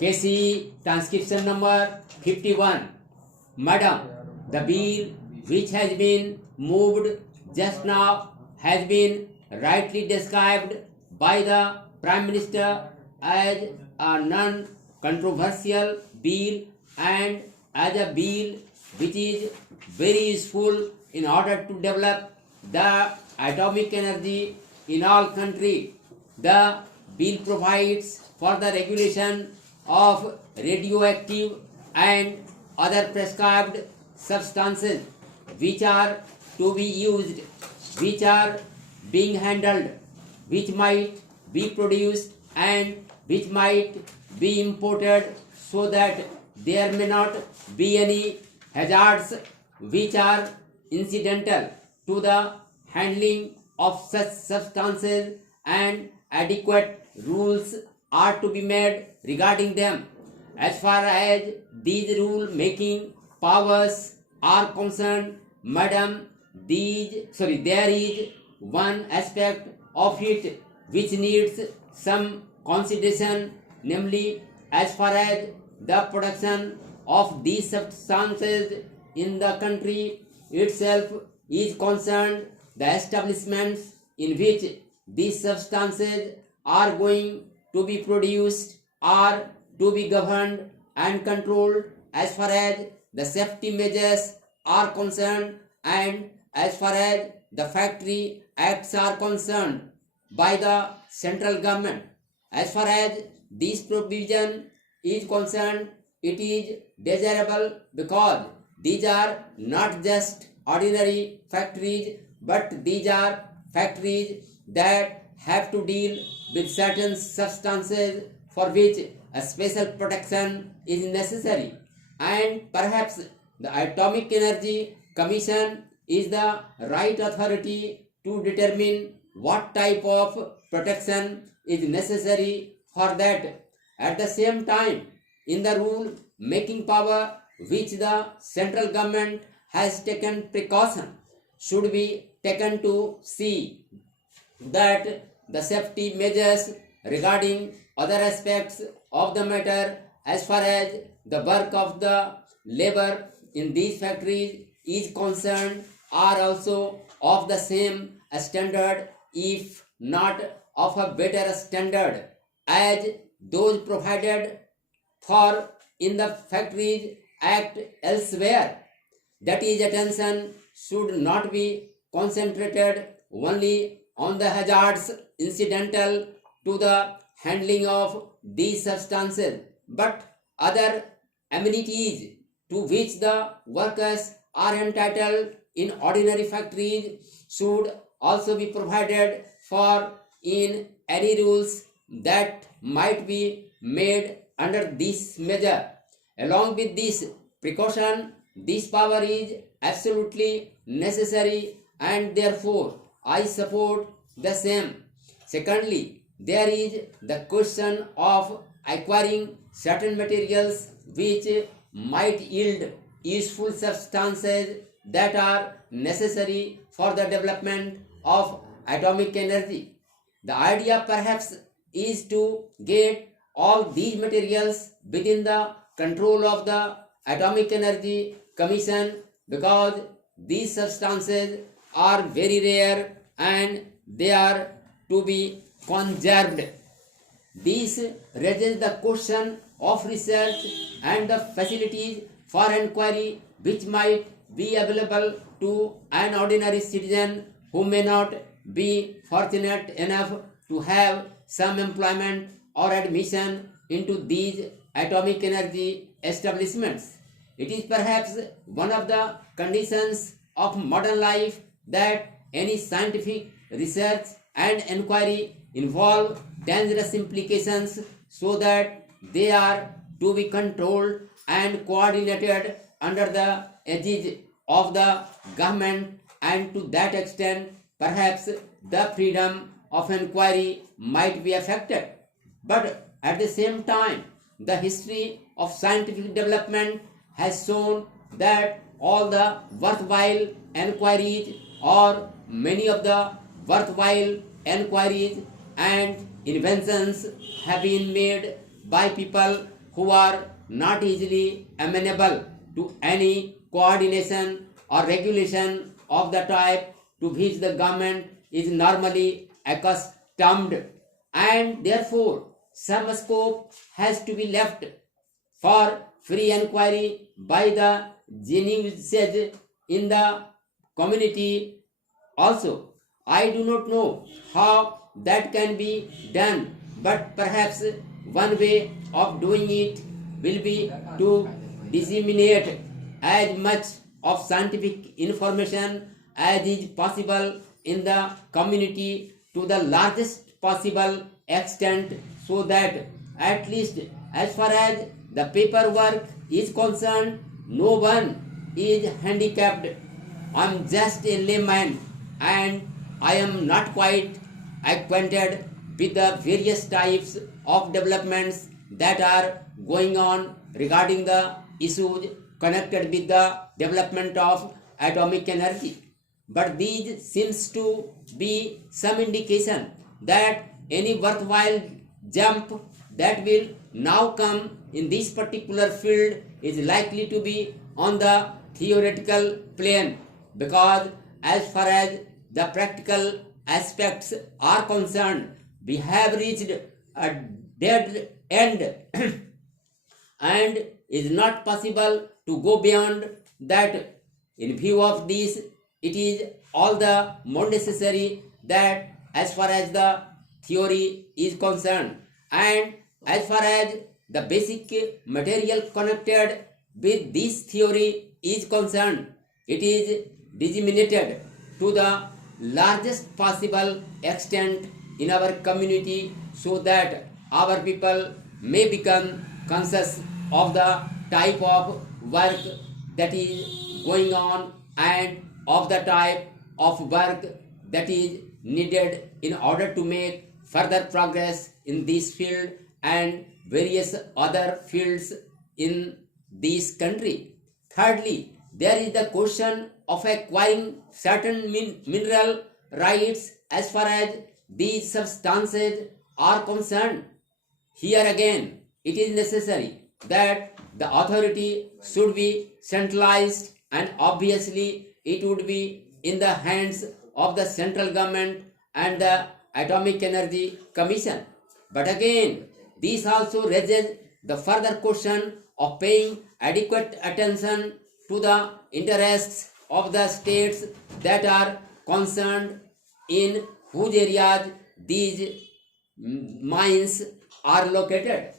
KC transcription number 51. Madam, the bill which has been moved just now has been rightly described by the Prime Minister as a non-controversial bill and as a bill which is very useful in order to develop the atomic energy in all countries. The bill provides for the regulation of radioactive and other prescribed substances which are to be used, which are being handled, which might be produced and which might be imported, so that there may not be any hazards which are incidental to the handling of such substances, and adequate rules are to be made regarding them. As far as these rule making powers are concerned, madam, there is one aspect of it which needs some consideration, namely as far as the production of these substances in the country itself is concerned. The establishments in which these substances are going to be produced are to be governed and controlled as far as the safety measures are concerned, and as far as the factory acts are concerned by the central government. As far as this provision is concerned, it is desirable because these are not just ordinary factories, but these are factories that have to deal with certain substances for which a special protection is necessary, and perhaps the Atomic Energy Commission is the right authority to determine what type of protection is necessary for that. At the same time, in the rule making power which the central government has taken precaution should be taken to see that the safety measures regarding other aspects of the matter as far as the work of the labor in these factories is concerned are also of the same standard, if not of a better standard, as those provided for in the factories act elsewhere. That is, attention should not be concentrated only on the hazards incidental to the handling of these substances, but other amenities to which the workers are entitled in ordinary factories should also be provided for in any rules that might be made under this measure. Along with this precaution, this power is absolutely necessary, and therefore I support the same. Secondly, there is the question of acquiring certain materials which might yield useful substances that are necessary for the development of atomic energy. The idea perhaps is to get all these materials within the control of the Atomic Energy Commission, because these substances are very rare and they are to be conserved. This raises the question of research and the facilities for inquiry which might be available to an ordinary citizen who may not be fortunate enough to have some employment or admission into these atomic energy establishments. It is perhaps one of the conditions of modern life that any scientific research and inquiry involve dangerous implications, so that they are to be controlled and coordinated under the aegis of the government, and to that extent perhaps the freedom of inquiry might be affected. But at the same time, the history of scientific development has shown that all the worthwhile inquiries, or many of the worthwhile inquiries and inventions, have been made by people who are not easily amenable to any coordination or regulation of the type to which the government is normally accustomed, and therefore some scope has to be left for free inquiry by the genuines in the community. Also, I do not know how that can be done, but perhaps one way of doing it will be to disseminate as much of scientific information as is possible in the community to the largest possible extent, so that at least as far as the paperwork is concerned, no one is handicapped. I am just a layman and I am not quite acquainted with the various types of developments that are going on regarding the issues connected with the development of atomic energy. But these seems to be some indication that any worthwhile jump that will now come in this particular field is likely to be on the theoretical plane, because as far as the practical aspects are concerned, we have reached a dead end and is not possible to go beyond that. In view of this, it is all the more necessary that as far as the theory is concerned and as far as the basic material connected with this theory is concerned, it is disseminated to the largest possible extent in our community, so that our people may become conscious of the type of work that is going on and of the type of work that is needed in order to make further progress in this field and various other fields in this country. Thirdly, there is the question of acquiring certain mineral rights as far as these substances are concerned. Here again, it is necessary that the authority should be centralized, and obviously it would be in the hands of the central government and the Atomic Energy Commission. But again, this also raises the further question of paying adequate attention to the interests of the states that are concerned, in whose areas these mines are located.